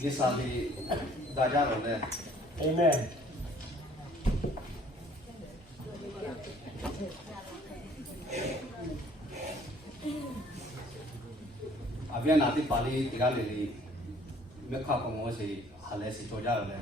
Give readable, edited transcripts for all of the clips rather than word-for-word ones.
this are the Dajaro there. Amen. Abia nati pali tiga lili mekha komosi halesi toja le.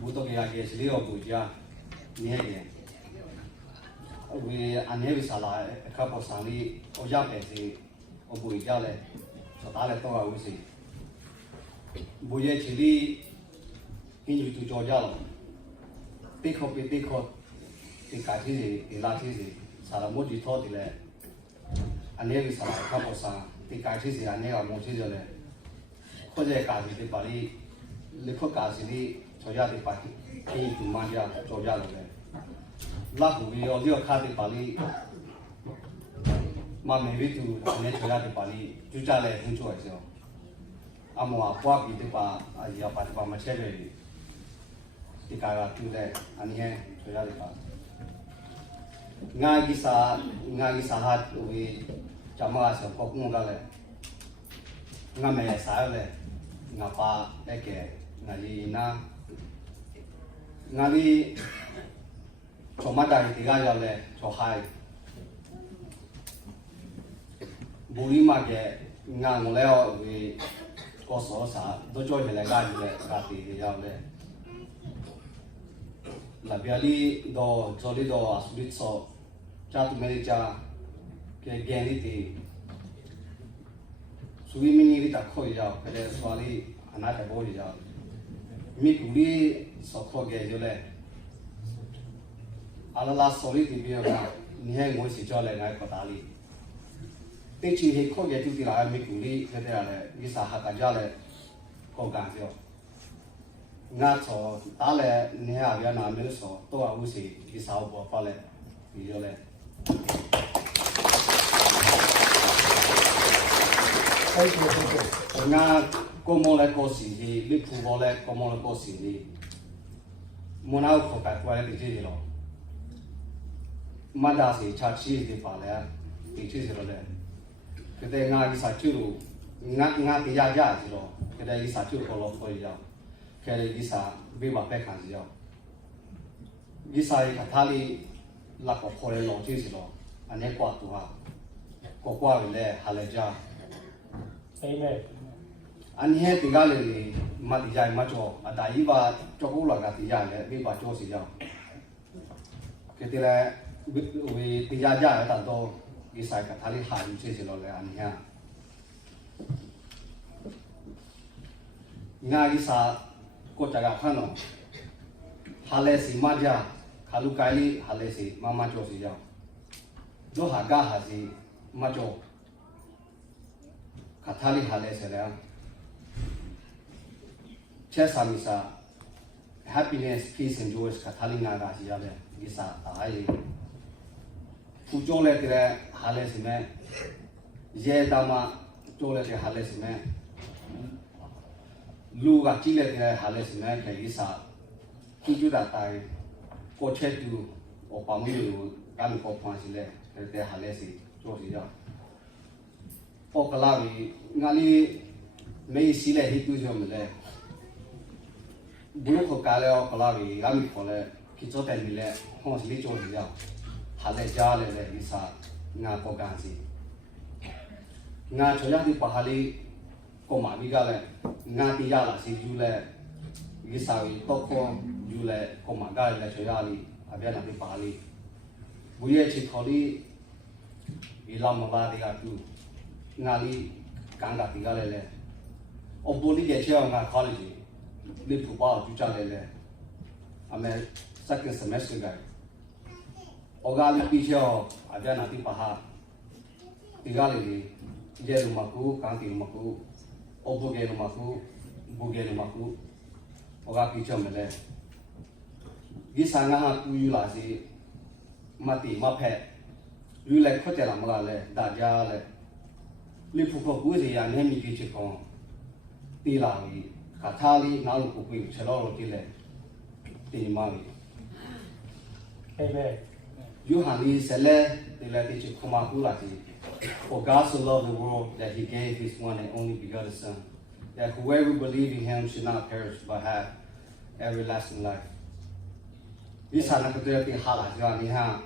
Buto kaya kesli obuja niye. We ane visala kapo sali oja pesi obuja le. Sotale toga usi. Buje chili hinju tu toja lo. Tiko tikati ilati sala moji todi le. Ane visala kapo sa tikati ane amosi le. Koje kasi di pali liko kasi di toja di pali ki tu manja toja le. Lahu vi odio kati pali ma maybe tu ane toja di pali juja le hinju aisyo. Amo apua ki di pa aja pa machere di kaya tu le ane toja di pali. Ngagi sa hat we chama sa kokung le. Ngame sa le ngapa eke ngali na ngali chomada tiga ya le chohai bulima ke ngangoleo we koso sa dojo le ga le ga ti ya le la biali do joli do asbit so chat manager ke geni ti swimming ni ta khoi ya ke swali ana ta bo ya mi kuli so kho ge jo le ala sorry ti bi na ni hai ngoi si cho le ngai ko ta li te chi he kho ge tu ti la mi kuli ke ta le ni sa ha ka ja le ko ga jo nga cho ta le ni ha ya na me so to a u si ni sa bo pa le bi jo le nga como le così di li può le como le così di mona ko ka kwa le di lo ma da si cha chi di pa le di chi lo le ke de nga gi sa chu nga ti ya ja ji lo ke de gi sa chu ko lo ko ya ke de gi sa be ba pe kan ji ya gi sa yi ka tha li la ko ko le lo chi si lo ane kwa tu ha ko kwa le ha le ja Amen. Anh hết thì raเลยมาติยายมาจ่ออาได้ว่าจ่อกูหลักติยายเลยไม่ว่าจ่อสิจ้าคือที่แรกวิติยายจ้าแต่ตัวอีสายกับทาริหาอยู่เฉยๆเลยอันนี้งานอีสาก็จะกับขนมฮาเลสิมาจ้าขาลูกไก่ฮาเลสิมาจ่อสิจ้าดูหากาหาสิมาจ่อKathali hale sera chesa misa happiness peace and joy kathali na ga si yale isa ai fujo le tire hale sime ye dama to le tire hale sime lu ga chi le tire hale sime ke isa ki da tai ko che tu o pa mu yu ga mi ko phwa si le te hale si jo si ya o kalawi ngali mei sile hitu jo mele bulu ko kale o kalawi gami ko le kicho te mile hon sli jo ya hale ja le le isa nga ko kan si nga choya di pahali ko ma bi ga le nga ti ya la si ju le isa wi to ko ju le ko ma ga le choya li abia na di pahali buye chi tholi ilam ba di ga tu ngali kanga tiga le oboli je cheo nga college li phuba ju cha le ame second semester ga oga li pi cheo aja na ti paha tiga le je lu maku kan ti maku obo ge lu maku bu ge lu maku oga pi cheo mele gi sanga ha ku yu la si mati ma phe yu le kho te la ma le da ja le li phu ko ku si ya ne mi ki chi ko ti la ni ka tha li na lu ku ku che lo ti le ti ma ni Amen. You honey sele ti le ti chi ko ma ku la ti for God so loved the world that he gave his one and only begotten son that whoever believes in him should not perish but have everlasting life. This is not the thing hala jani ha.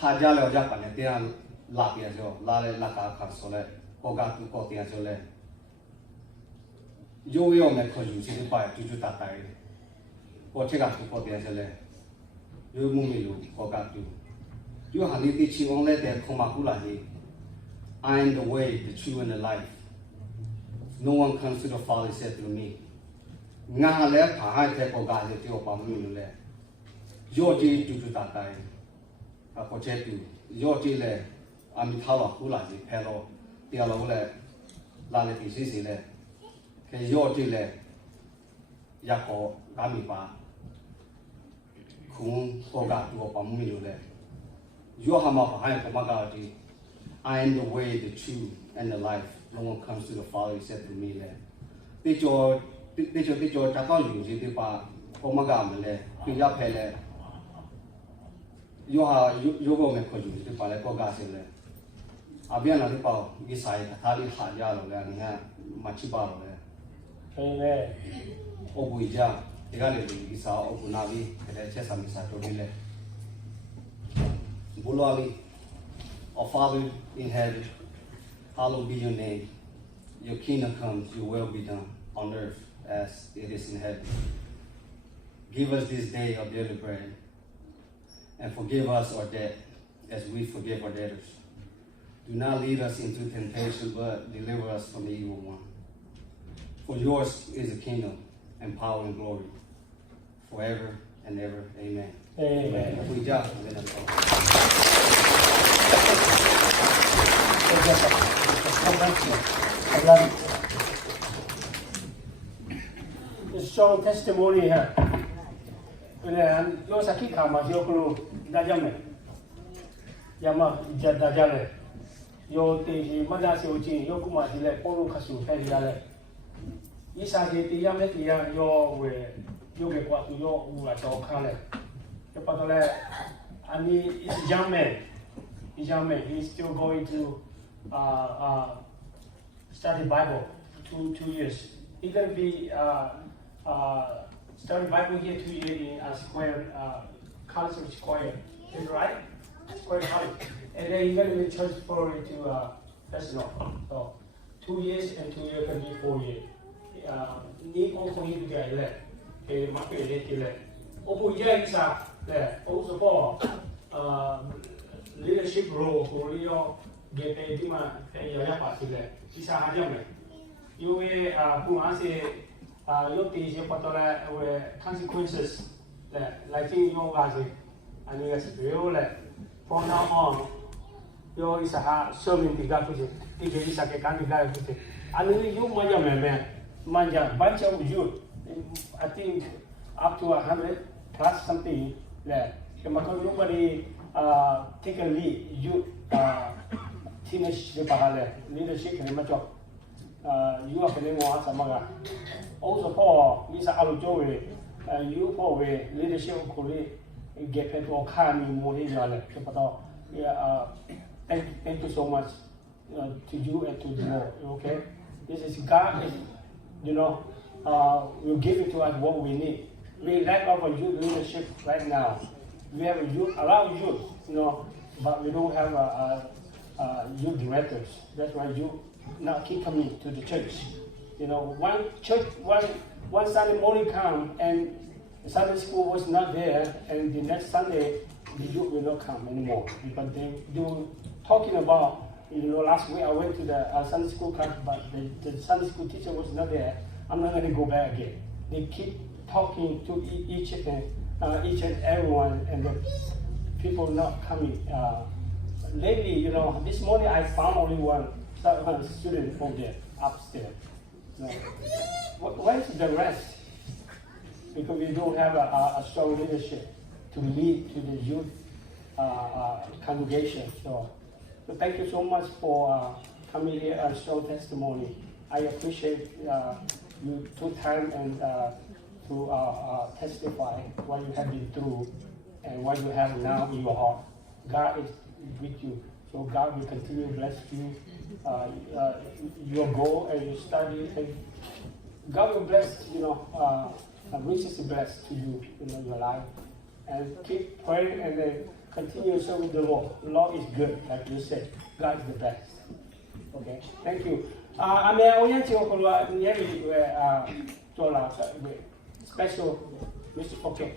Hajale Japan, they are Lapia, Lale Laka Console, Oga to Kotia Jole. You will make a use to buy to Tatai. Or check out to Kotia Jole. You Mumilu, Oga to. You have need teaching only that Komakula. I am the way, the truth, and the life. No one comes to the Father, said to me. Nahale, I take Oga to your Pamule. Your G to Tatai. A potato, your chile, Amitala, Hulazi, Pello, Dialole, Laleti Sicile, your chile, Yako, Gamipa, Kun, Oga, to Opamule. Your hammer behind Pomagati. I am the way, the truth, and the life. No one comes to the Father, he said to me. Did your Tatalu, Zipa, Pomagamele, Pile. You go make a use to Paleco Gasile. Abiana Ripa, beside Tali Hajalo, and Machibalo. Amen. Obuja, the Galilee, Isa, Obunavi, and the Chesamisa to Vile. Bulali, our Father in heaven, hallowed be your name. Your kingdom comes, your will be done on earth as it is in heaven. Give us this day our daily bread. And forgive us our debt as we forgive our debtors. Do not lead us into temptation, but deliver us from the evil one. For yours is the kingdom and power and glory forever and ever. Amen. Amen. It's strong testimony here. Yo saki kama yo kulu dajame yama dajale yo te madasi uji yo kuma dile polu kasu feri dale isa ke te yame te ya yo we yo ke kwa tu yo ula to kale yo patole ani is young man he's still going to study Bible 2 years. He's gonna be study Bible here 2 years in Square College of Square, is it right? Square College, and then you're going to be transferred to Fresno. So 2 years and 2 years can be 4 years. Need also need to get it. Okay, market it. Opo years there also for leadership role for Leo get a demand and your yapasi there. Isa hajame. You will say. Your teacher particular consequences like in your life, and you real from now on, your is a serving the government, it is a candidate. And you manja bunch of youth, I think up to 100 plus something there. Nobody take a lead, you finish the leadership in the job. You are feeling more Samaga. Also, for Mr. Alujoe, you for leadership colleague get paid to Okami more than thank you so much to you and to the Lord. Okay, this is God, will give it to us what we need. We lack of a youth leadership right now. We have a lot of youth, but we don't have youth directors. That's why you now keep coming to the church. One Sunday morning come and Sunday school was not there, and the next Sunday the youth will not come anymore because they were talking about. Last week I went to the Sunday school class, but the Sunday school teacher was not there. I'm not going to go back again. They keep talking to each and everyone, and the people not coming. Lately, this morning I found only one student from there upstairs. Where is the rest? Because we don't have a strong leadership to lead to the youth congregation. So thank you so much for coming here and show testimony. I appreciate you took time and to testify what you have been through and what you have now in your heart. God is with you. So God will continue to bless you, your goal and your study, and God will bless, riches blessed to you in your life. And keep praying and then continue serving the Lord. The Lord is good, like you said. God is the best. Okay, thank you. I mean, I want to special, okay.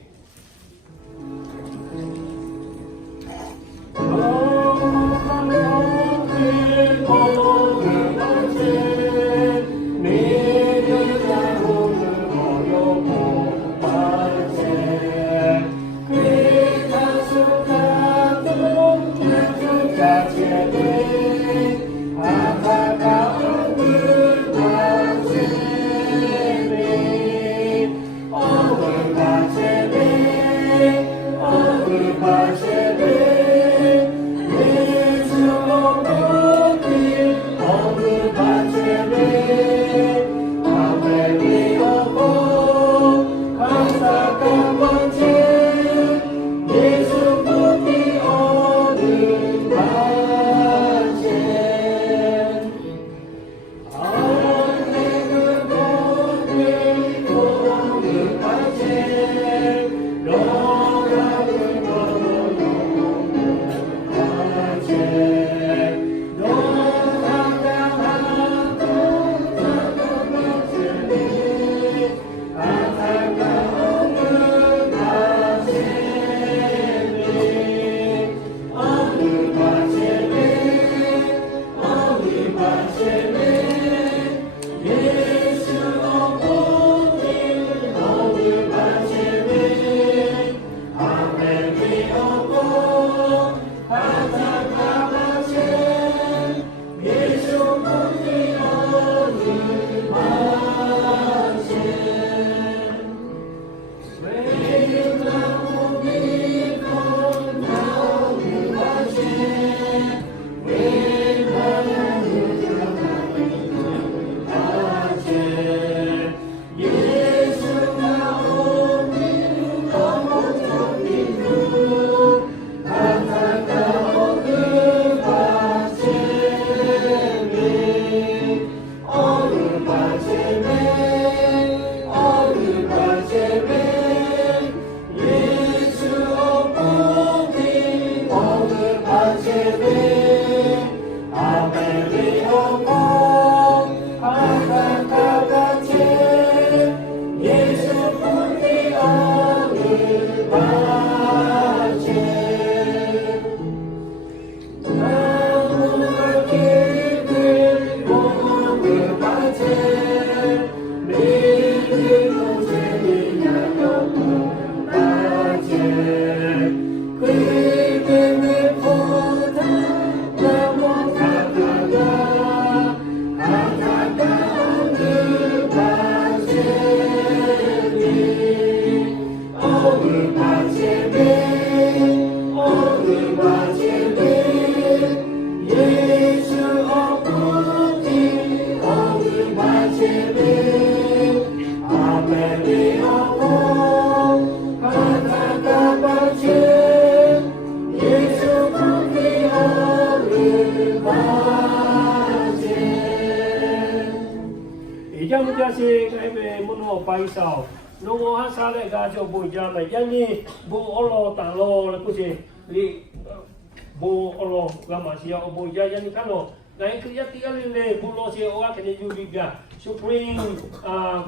Supreme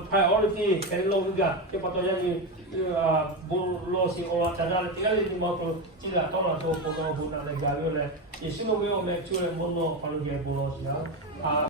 priority and longer. Kepatayani bolosi olah cadar tinggal di mau tidak tahu lah tu pokok guna negara le. Isu mau macam mono kalau dia bolos ya.